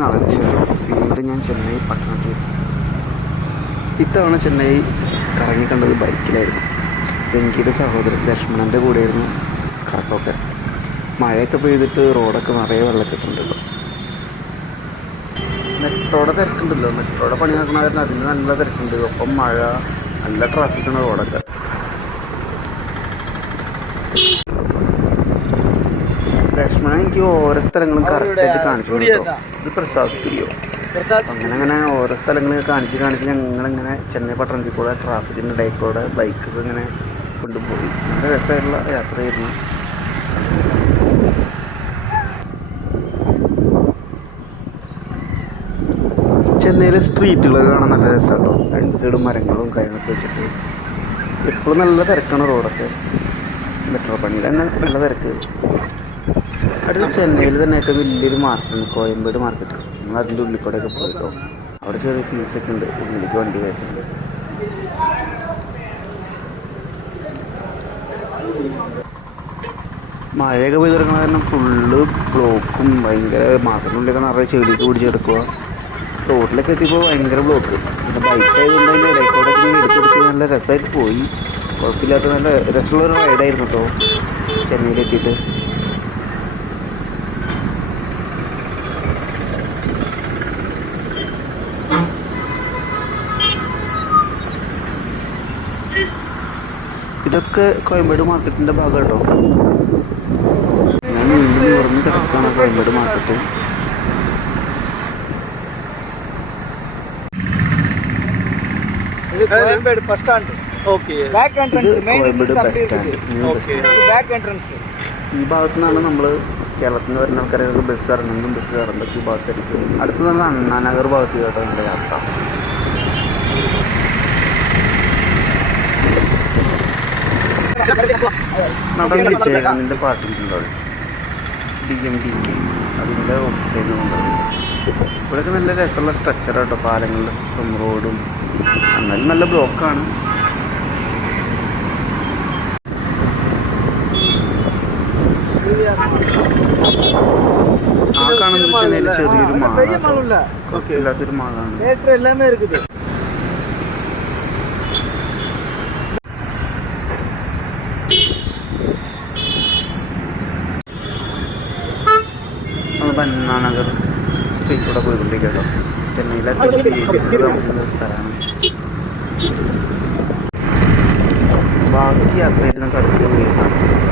നാളാണ് ശേഷം വീണ്ടും ഞാൻ ചെന്നൈ പട്ടണത്തിൽ ഇത്തവണ ചെന്നൈ കറങ്ങി കണ്ടത് ബൈക്കിലായിരുന്നു. വെങ്കിയുടെ സഹോദരൻ ലക്ഷ്മണന്റെ കൂടെയായിരുന്നു കറക്കമൊക്കെ. മഴയൊക്കെ പെയ്തിട്ട് റോഡൊക്കെ നിറയെ വെള്ളക്കെട്ടുണ്ടല്ലോ. മെട്രോയുടെ തിരക്കുണ്ടല്ലോ. മെട്രോയുടെ പണി നടക്കണ കാരണം അതിന് നല്ല തിരക്കുണ്ട്. ഒപ്പം മഴ നല്ല ട്രാഫിക്കാണ് റോഡൊക്കെ. ലക്ഷ്മണൻ എനിക്ക് ഓരോ സ്ഥലങ്ങളും കറക്റ്റായിട്ട് കാണിച്ചു കൊടുക്കും ഇത് പ്രസാദ് സ്റ്റുഡിയോ അങ്ങനെ അങ്ങനെ ഓരോ സ്ഥലങ്ങൾ കാണിച്ച് കാണിച്ച് ഞങ്ങളിങ്ങനെ ചെന്നൈ പട്ടണത്തിൽ കൂടെ ട്രാഫിക്കിന്റെ ഇടയിൽ കൂടെ ബൈക്കൊക്കെ ഇങ്ങനെ കൊണ്ടുപോയി. നല്ല രസമായിട്ടുള്ള യാത്രയായിരുന്നു. ചെന്നൈയിലെ സ്ട്രീറ്റുകൾ കാണാൻ നല്ല രസമാട്ടോ രണ്ട് സൈഡും മരങ്ങളും കാര്യങ്ങളൊക്കെ വെച്ചിട്ട്. എപ്പോഴും നല്ല തിരക്കാണ് റോഡൊക്കെ മെട്രോ പണിയിൽ തന്നെ നല്ല തിരക്ക്. അടുത്ത ചെന്നൈയിൽ തന്നെ ഏറ്റവും വലിയൊരു മാർക്കറ്റാണ് കോയമ്പേട് മാർക്കറ്റ് നമ്മൾ അതിന്റെ ഉള്ളിൽ കൂടെയൊക്കെ പോയിട്ടോ. അവിടെ ചെറിയ ഒക്കെ ഉണ്ട്. ഉള്ളിലേക്ക് വണ്ടി കയറ്റുന്നുണ്ട് മഴയൊക്കെ പെയ്ത് തുടങ്ങുന്ന കാരണം ഫുള്ള് ബ്ലോക്കും ഭയങ്കര മാർക്കറ്റിനുള്ളിലൊക്കെ നിറയെ ചെടിയൊക്കെ പിടിച്ചെടുക്കുക റോഡിലൊക്കെ എത്തിയപ്പോൾ ഭയങ്കര ബ്ലോക്ക് പിന്നെ ബൈക്ക് ആയതുകൊണ്ട് അതിന്റെ എടുത്തെടുത്ത് നല്ല രസമായിട്ട് പോയി. കുഴപ്പമില്ലാത്ത നല്ല രസമുള്ളൊരു റൈഡായിരുന്നു കേട്ടോ ചെന്നൈയിലെത്തിയിട്ട്. ഇതൊക്കെ കോയമ്പേട് മാർക്കറ്റിന്റെ ഭാഗം കേട്ടോ ഞാൻ വീണ്ടും നിറഞ്ഞ് കിടക്കുകയാണ് Koyambedu market. Koyambedu bus stand back entrance back entrance ഈ ഭാഗത്തു നിന്നാണ് നമ്മൾ കേരളത്തിൽ നിന്ന് വരുന്ന ആൾക്കാരൊക്കെ ബസ് ഇറങ്ങുന്നതും ബസ് കയറുന്നതൊക്കെ ഈ ഭാഗത്തായിരിക്കും. അടുത്ത് നിന്ന് അണ്ണാനഗർ ഭാഗത്ത് കേട്ടോ നമ്മുടെ യാത്ര. നടൻ വിജയകാന്തിൻ്റെ പാട്ടുണ്ടല്ലോ ഡി എം ഡി കെ അതിൻ്റെ ഓഫീസായിരുന്നു കൊണ്ടത് ഇവിടെയൊക്കെ നല്ല രസമുള്ള സ്ട്രക്ചർ കേട്ടോ പാലങ്ങളുടെ സിസ്റ്റം റോഡും എന്നാലും നല്ല ബ്ലോക്കാണ് ആ കാണുന്ന ചെന്നൈയിൽ ചെറിയൊരു பெரிய മാളാണ് மால் இல்ல കുഴപ്പമില്ലാത്തൊരു മാളാണ് தேட்டர் எல்லாமே இருக்குது നമ്മൾ ബന്നാനഗർ സ്ട്രീറ്റിലൂടെ പോയിക്കൊണ്ടിരിക്കുകയോ ചെന്നൈയിലെ താമസിക്കുന്ന സ്ഥലമാണ്. ബാക്കി യാത്രയിൽ നിന്ന് അടുത്ത വീഡിയോ